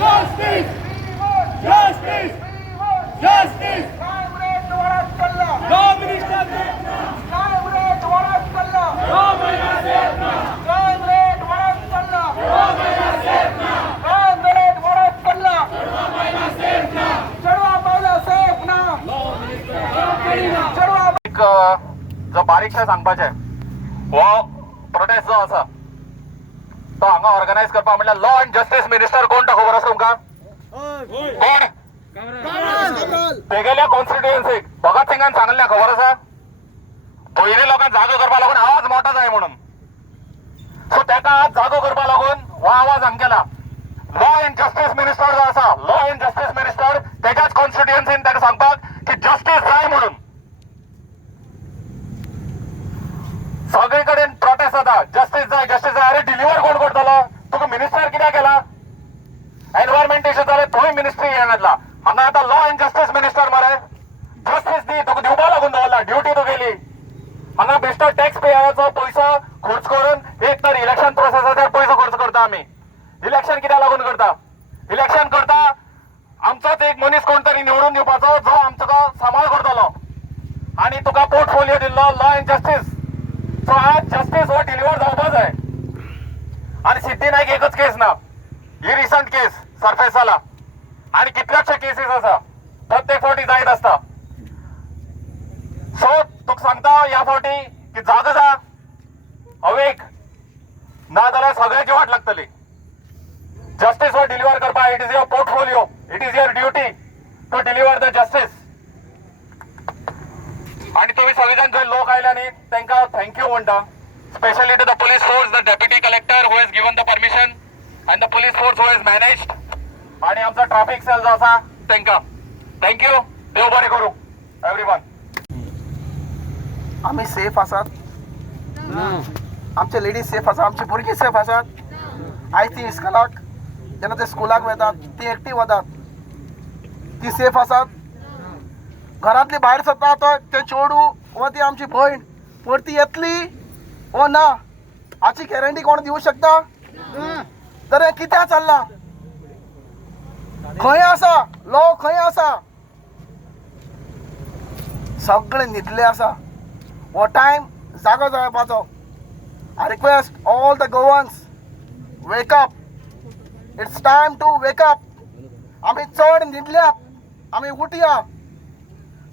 Justice! Justice! Justice! Law Minister जो बारीकशा सांगपाचें हो प्रोटेस्ट जो आसा तो हांगा ऑर्गनायज करपा म्हणल्यार लॉ अँड जस्टीस मिनिस्टर कोण तो खबर आसा तुमकां? कोण? तेगेल्या कॉन्स्टिट्युएन्सीक भगत सिंगान सांगलें खबर आसा पयलीं लोकांक जागो करपा लागून आवाज मोठा जाय म्हणून. सो तेका आज जागो करपा लागून हो आवाज हांगा केला. लॉ अँड जस्टीस मिनिस्टर जो आसा लॉ अँड जस्टीस मिनिस्टर तेच्याच कॉन्स्टिट्युएन्सीन तेका सांगपाक की जस्टीस जाय म्हणून. सगळे कडेन प्रोटेस्ट जाता जस्टीस जाय जस्टीस जाय. अरे डिलिव्हर कोण करतलो? तुका मिनिस्टर कित्याक केला? एनवायरमेंट इश्यू जाले थंय मिनिस्ट्री येनातला. हांगा आतां लॉ अँड जस्टीस मिनिस्टर मरे जस्टीस दी तुका दिवपा लागून दवरला. ड्युटी तूं गेली हांगा बेश्टो टॅक्स पेयराचो पयसो खर्च करून एक तर इलेक्शन प्रोसेसाचेर पयसो खर्च करता आमी. इलेक्शन कित्याक लागून करता? इलेक्शन करता आमचोच एक मनीस कोण तरी निवडून दिवपाचो जो आमचो सांबाळ करतलो आनी तुका पोर्टफोलियो दिल्लो लॉ अँड जस्टीस. सो आज जस्टीस हो डिलिव्हर जावपा जाय. आनी सिद्धी नायक एकच केस ना ही रिसंट केस सरफेस जाला आनी कितलेशे केसीस आसा प्रत्येक फावटी जायत आसता. सो तुका सांगता ह्या फावटी की जागो जा अवेक ना जाल्यार सगळ्याची वाट लागतली. जस्टीस हो डिलिव्हर करपा it is your portfolio it is your duty to deliver the justice. आणि तुम्ही सगळेजण जे लोक आयला न्ही तांकां थँक्यू म्हणटा specially to the police force the deputy collector who has given the permission and the police force who has managed आणि आमचा ट्रॅफिक सेल जो आसा तांकां थँक्यू. देव बरें करूं एवरीवन. आम्ही सेफ आसात आमचे लेडीज सेफ आसा आमची भुरगीं सेफ आसात. आयज ती इस्कॉलाक जेन्ना ते स्कुलाक वतात ती एकटी वतात ती सेफ आसात. घरांतली भायर सरता तो ते चेडू वा ती आमची भयण परती येतली वो ना हाची गॅरंटी कोण दिवंक शकता? तर हें कित्याक चल्लां? खंय आसा लॉ? खंय आसा? सगळे न्हिदले आसा. हो टायम जागो जावपाचो. I request all the Goans wake up. It's time to wake up. आमी चड न्हिदल्यात आमी उठया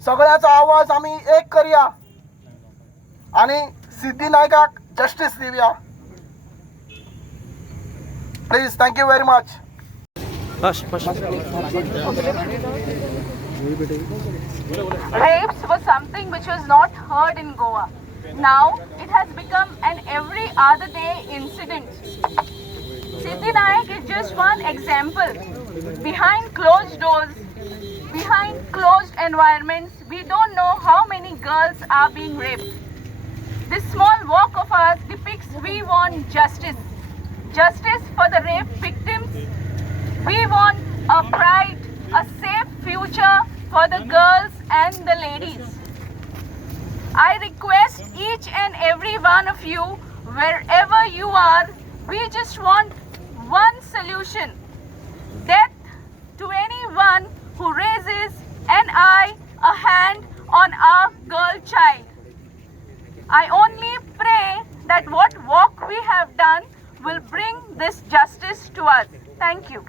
सगळ्याचो आवाज आमी एक करया आणि सिद्धी नायकाक जस्टीस दिवया. Please thank you very much. Rapes was something which was not heard in Goa. Now it has become an every other day incident. Siddhi Naik is just one example. Behind closed doors, behind closed environments, we don't know how many girls are being raped. This small walk of ours depicts we want justice. Justice for the rape victims. We want a bright, a safe future for the girls and the ladies. I request each and every one of you, wherever you are, we just want one solution. Death to anyone who raises an eye, a hand on our girl child. I only pray that what work we have done will bring this justice to us. Thank you.